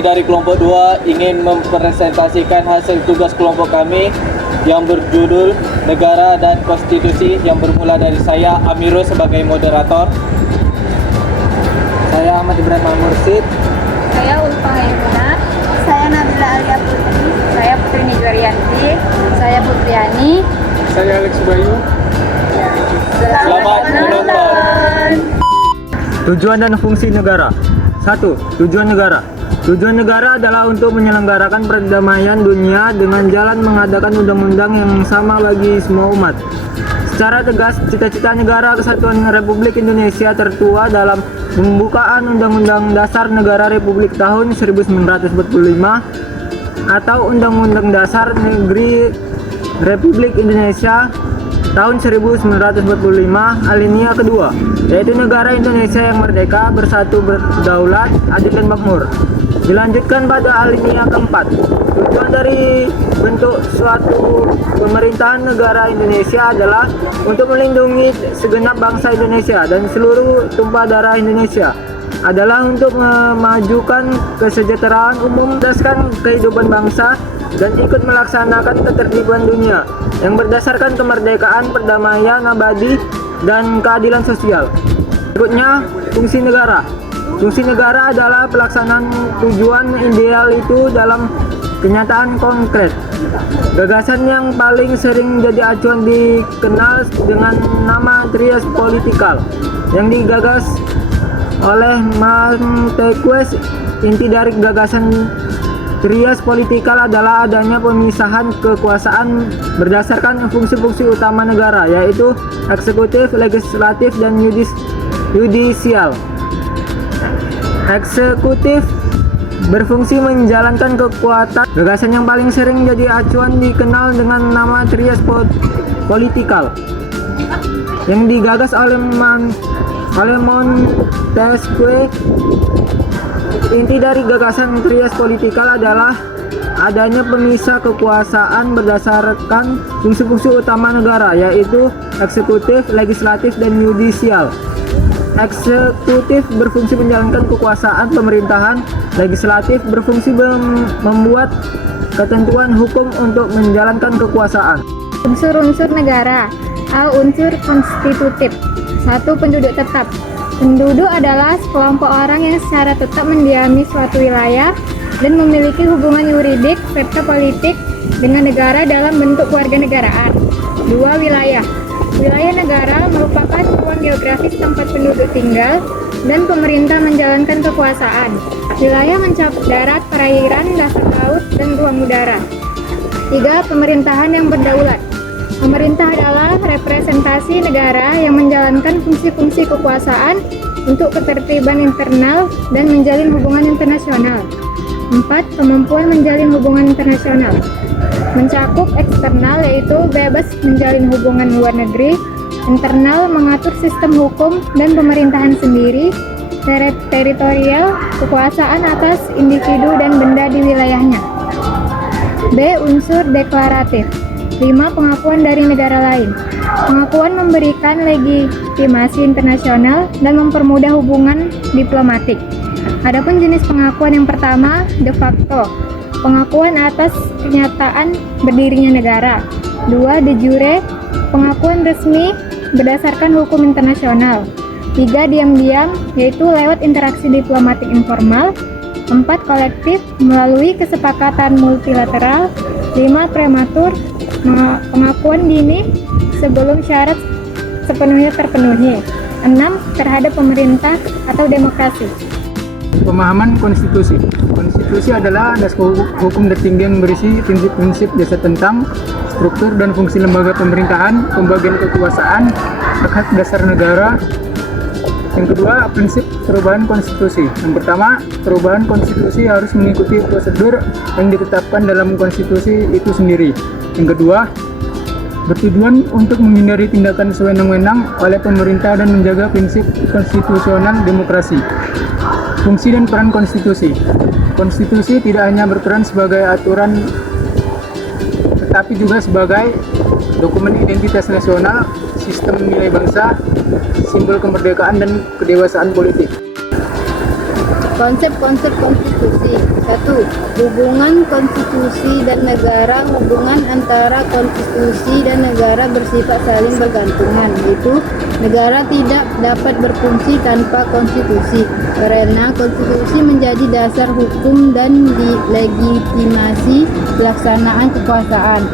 Kami dari kelompok 2 ingin mempresentasikan hasil tugas kelompok kami yang berjudul Negara dan Konstitusi, yang bermula dari saya, Amirul, sebagai moderator. Saya Ahmad Ibrahim Mursid. Saya Ulfa Hairuna. Saya Nabila Alia Putri. Saya Putri Nijwarianti. Saya Putriani. Saya Alex Bayu. Selamat menonton. Tujuan dan fungsi negara. 1. Tujuan negara. Tujuan negara adalah untuk menyelenggarakan perdamaian dunia dengan jalan mengadakan undang-undang yang sama bagi semua umat. Secara tegas, cita-cita Negara Kesatuan Republik Indonesia tertuang dalam pembukaan Undang-Undang Dasar Negara Republik tahun 1945 atau Undang-Undang Dasar Negeri Republik Indonesia tahun 1945 alinea kedua, yaitu negara Indonesia yang merdeka, bersatu, berdaulat, adil dan makmur. Dilanjutkan pada alinea keempat, tujuan dari bentuk suatu pemerintahan negara Indonesia adalah untuk melindungi segenap bangsa Indonesia dan seluruh tumpah darah Indonesia, adalah untuk memajukan kesejahteraan umum, berdasarkan kehidupan bangsa, dan ikut melaksanakan ketertiban dunia yang berdasarkan kemerdekaan, perdamaian abadi, dan keadilan sosial. Berikutnya, fungsi negara. Fungsi negara adalah pelaksanaan tujuan ideal itu dalam kenyataan konkret. Gagasan yang paling sering jadi acuan dikenal dengan nama trias politikal, yang digagas oleh Montesquieu. Inti dari gagasan trias politikal adalah adanya pemisahan kekuasaan berdasarkan fungsi-fungsi utama negara, yaitu eksekutif, legislatif, dan yudisial. Eksekutif berfungsi menjalankan kekuatan. Gagasan yang paling sering jadi acuan dikenal dengan nama trias politikal, yang digagas oleh Montesquieu. Inti dari gagasan trias politikal adalah adanya pemisah kekuasaan berdasarkan fungsi-fungsi utama negara, yaitu eksekutif, legislatif, dan yudisial. Eksekutif berfungsi menjalankan kekuasaan pemerintahan, legislatif berfungsi membuat ketentuan hukum untuk menjalankan kekuasaan. Unsur-unsur negara. A. Unsur konstitutif. 1. Penduduk tetap. Penduduk adalah sekelompok orang yang secara tetap mendiami suatu wilayah dan memiliki hubungan yuridik serta politik dengan negara dalam bentuk kewarganegaraan. 2. Wilayah. Wilayah negara merupakan ruang geografis tempat penduduk tinggal dan pemerintah menjalankan kekuasaan. Wilayah mencakup darat, perairan, dasar laut, dan ruang udara. 3. Pemerintahan yang berdaulat. Pemerintah adalah representasi negara yang menjalankan fungsi-fungsi kekuasaan untuk ketertiban internal dan menjalin hubungan internasional. 4. Kemampuan menjalin hubungan internasional. Mencakup eksternal, yaitu bebas menjalin hubungan luar negeri, internal mengatur sistem hukum dan pemerintahan sendiri, teritorial, kekuasaan atas individu dan benda di wilayahnya. B. Unsur deklaratif. 5. Pengakuan dari negara lain. Pengakuan memberikan legitimasi internasional dan mempermudah hubungan diplomatik. Adapun jenis pengakuan yang pertama, de facto, pengakuan atas kenyataan berdirinya negara. 2. De jure, pengakuan resmi berdasarkan hukum internasional. 3. Diam-diam, yaitu lewat interaksi diplomatik informal. 4. Kolektif, melalui kesepakatan multilateral. 5. Prematur, pengakuan dini sebelum syarat sepenuhnya terpenuhi. 6. Terhadap pemerintah atau demokrasi. Pemahaman konstitusi. Konstitusi adalah dasar hukum tertinggi yang berisi prinsip-prinsip dasar tentang struktur dan fungsi lembaga pemerintahan, pembagian kekuasaan, hak-hak dasar negara. Yang kedua, prinsip perubahan konstitusi. Yang pertama, perubahan konstitusi harus mengikuti prosedur yang ditetapkan dalam konstitusi itu sendiri. Yang kedua, bertujuan untuk menghindari tindakan sewenang-wenang oleh pemerintah dan menjaga prinsip konstitusional demokrasi. Fungsi dan peran konstitusi. Konstitusi tidak hanya berperan sebagai aturan, tetapi juga sebagai dokumen identitas nasional, sistem nilai bangsa, simbol kemerdekaan dan kedewasaan politik. Konsep-konsep konstitusi. 1. Hubungan konstitusi dan negara. Hubungan antara konstitusi dan negara bersifat saling bergantungan, yaitu negara tidak dapat berfungsi tanpa konstitusi, karena konstitusi menjadi dasar hukum dan legitimasi pelaksanaan kekuasaan.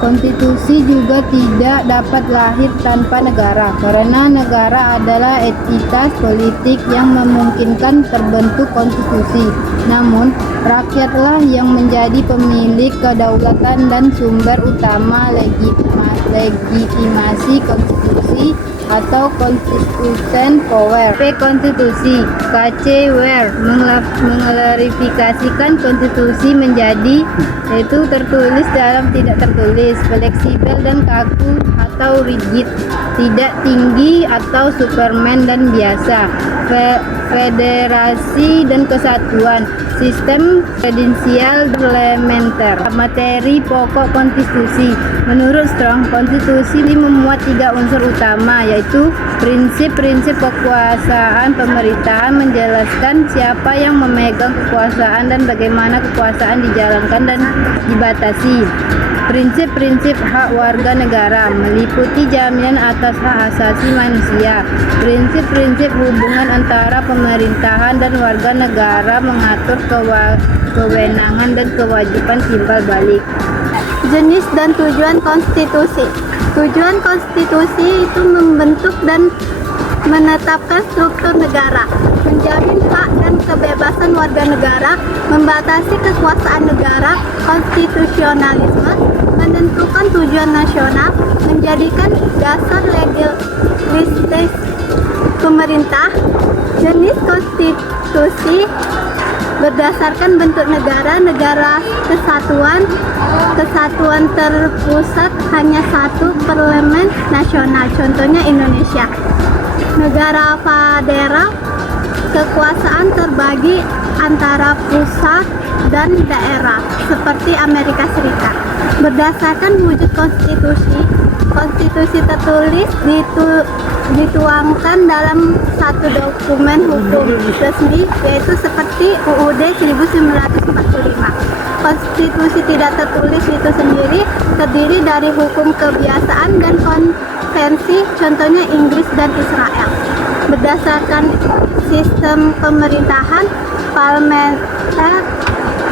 Konstitusi juga tidak dapat lahir tanpa negara, karena negara adalah entitas politik yang memungkinkan terbentuk konstitusi. Namun, rakyatlah yang menjadi pemilik kedaulatan dan sumber utama legitimasi konstitusi atau constitution power. P. Konstitusi. KC. Where mengklarifikasikan konstitusi menjadi, yaitu tertulis dalam tidak tertulis, fleksibel dan kaku atau rigid, tidak tinggi atau superman dan biasa, federasi dan kesatuan, sistem presidensial parlementer. Materi pokok konstitusi. Menurut Strong, konstitusi memuat 3 unsur utama, yaitu prinsip-prinsip kekuasaan pemerintahan, menjelaskan siapa yang memegang kekuasaan dan bagaimana kekuasaan dijalankan dan dibatasi. Prinsip-prinsip hak warga negara, meliputi jaminan atas hak asasi manusia. Prinsip-prinsip hubungan antara pemerintahan dan warga negara, mengatur kewenangan dan kewajiban timbal balik. Jenis dan tujuan konstitusi. Tujuan konstitusi itu membentuk dan menetapkan struktur negara, menjamin hak dan kebebasan warga negara, membatasi kekuasaan negara, konstitusionalisme, menentukan tujuan nasional, menjadikan dasar legalistis pemerintah. Jenis konstitusi berdasarkan bentuk negara, negara kesatuan terpusat hanya satu parlemen nasional, contohnya Indonesia. Negara federal, kekuasaan terbagi antara pusat dan daerah, seperti Amerika Serikat. Berdasarkan wujud konstitusi, konstitusi tertulis dituangkan dalam satu dokumen hukum resmi, yaitu seperti UUD 1945. Konstitusi tidak tertulis itu sendiri terdiri dari hukum kebiasaan dan konvensi, contohnya Inggris dan Israel. Berdasarkan sistem pemerintahan parlementer,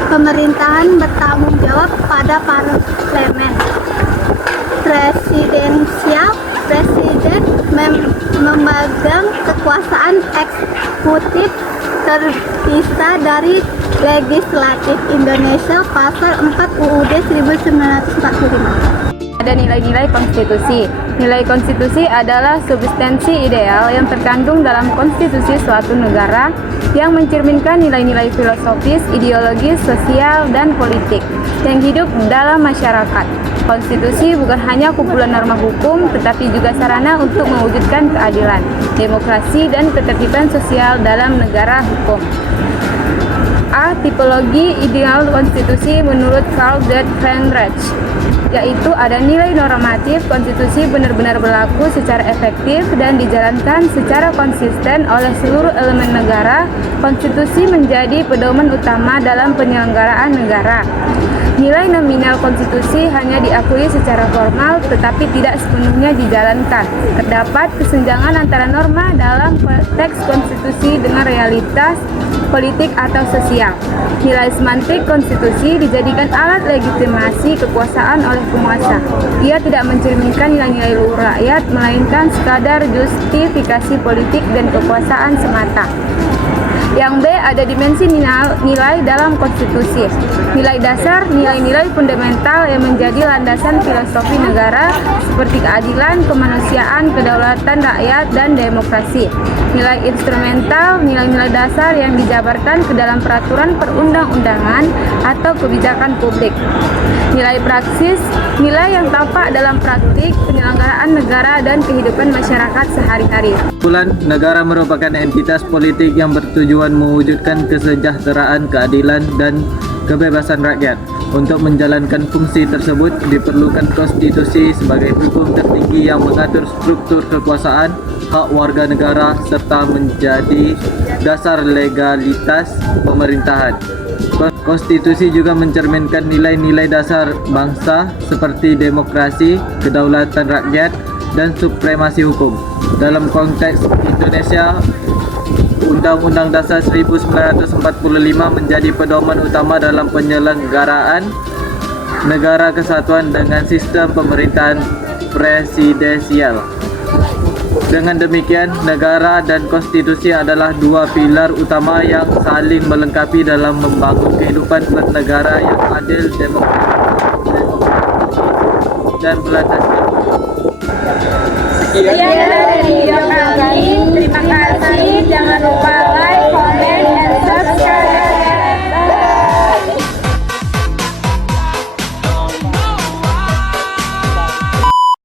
pemerintahan bertanggung jawab pada parlemen. Presidensial, presiden memegang kekuasaan eksekutif terpisah dari legislatif. Indonesia pasal 4 UUD 1945. Ada nilai-nilai konstitusi. Nilai konstitusi adalah substansi ideal yang terkandung dalam konstitusi suatu negara yang mencerminkan nilai-nilai filosofis, ideologis, sosial, dan politik yang hidup dalam masyarakat. Konstitusi bukan hanya kumpulan norma hukum, tetapi juga sarana untuk mewujudkan keadilan, demokrasi, dan ketertiban sosial dalam negara hukum. A. Tipologi ideal konstitusi menurut Karl Friedrich, yaitu ada nilai normatif. Konstitusi benar-benar berlaku secara efektif dan dijalankan secara konsisten oleh seluruh elemen negara. Konstitusi menjadi pedoman utama dalam penyelenggaraan negara. Nilai nominal konstitusi hanya diakui secara formal tetapi tidak sepenuhnya dijalankan. Terdapat kesenjangan antara norma dalam teks konstitusi dengan realitas politik atau sosial. Nilai semantik konstitusi dijadikan alat legitimasi kekuasaan oleh penguasa. Ia tidak mencerminkan nilai-nilai luhur rakyat, melainkan sekadar justifikasi politik dan kekuasaan semata. Yang B, ada dimensi nilai dalam konstitusi. Nilai dasar, nilai-nilai fundamental yang menjadi landasan filosofi negara seperti keadilan, kemanusiaan, kedaulatan rakyat, dan demokrasi. Nilai instrumental, nilai-nilai dasar yang dijabarkan ke dalam peraturan perundang-undangan atau kebijakan publik. Nilai praksis, nilai yang tampak dalam praktik penyelenggaraan negara dan kehidupan masyarakat sehari-hari. Kesimpulan, negara merupakan entitas politik yang bertujuan bertujuan mewujudkan kesejahteraan, keadilan, dan kebebasan rakyat. Untuk menjalankan fungsi tersebut diperlukan konstitusi sebagai hukum tertinggi yang mengatur struktur kekuasaan, hak warga negara serta menjadi dasar legalitas pemerintahan. Konstitusi juga mencerminkan nilai-nilai dasar bangsa seperti demokrasi, kedaulatan rakyat, dan supremasi hukum. Dalam konteks Indonesia, Undang-Undang Dasar 1945 menjadi pedoman utama dalam penyelenggaraan negara kesatuan dengan sistem pemerintahan presidensial. Dengan demikian, negara dan konstitusi adalah dua pilar utama yang saling melengkapi dalam membangun kehidupan bernegara yang adil, demokratis, dan berlandaskan. Sekian dari Yogyakarta.